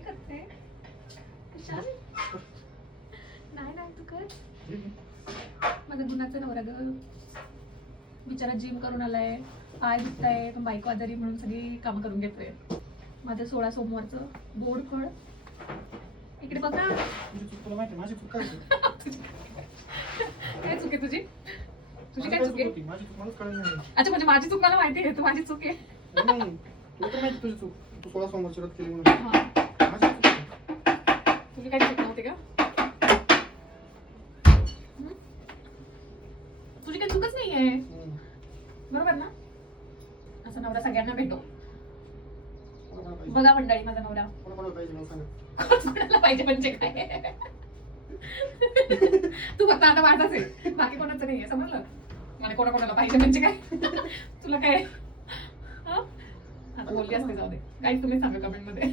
काय करते विशाल? नाही नाही तू कर. माझा गुणाचा नवरा ग, बिचारा जिम करून आलाय, पाय दुखताय, पण बायको आजारी म्हणून सगळी कामं करून घेतोय. माझं 16 सोमवारचं बोर्ड फळ. इकडे बघा. काय चूक आहे तुझी? तुझी काय चूक आहे? अच्छा म्हणजे माझी चूक मला माहिती आहे, तू माझी चूक आहे. तुझी काय चूक नव्हती का? तुझी काही चूकच नाहीये, बरोबर ना? असा नवरा सगळ्यांना भेटो. बघा मंडळी माझा नवरा कोणाला पाहिजे म्हणजे काय. तू फक्त आता माझाच आहे, बाकी कोणाचं नाहीये, समजलं? मला कोणाला पाहिजे म्हणजे काय तुला काय? आता बोलली असते, जाऊ दे. काहीच तुम्ही सांगा कमेंट मध्ये.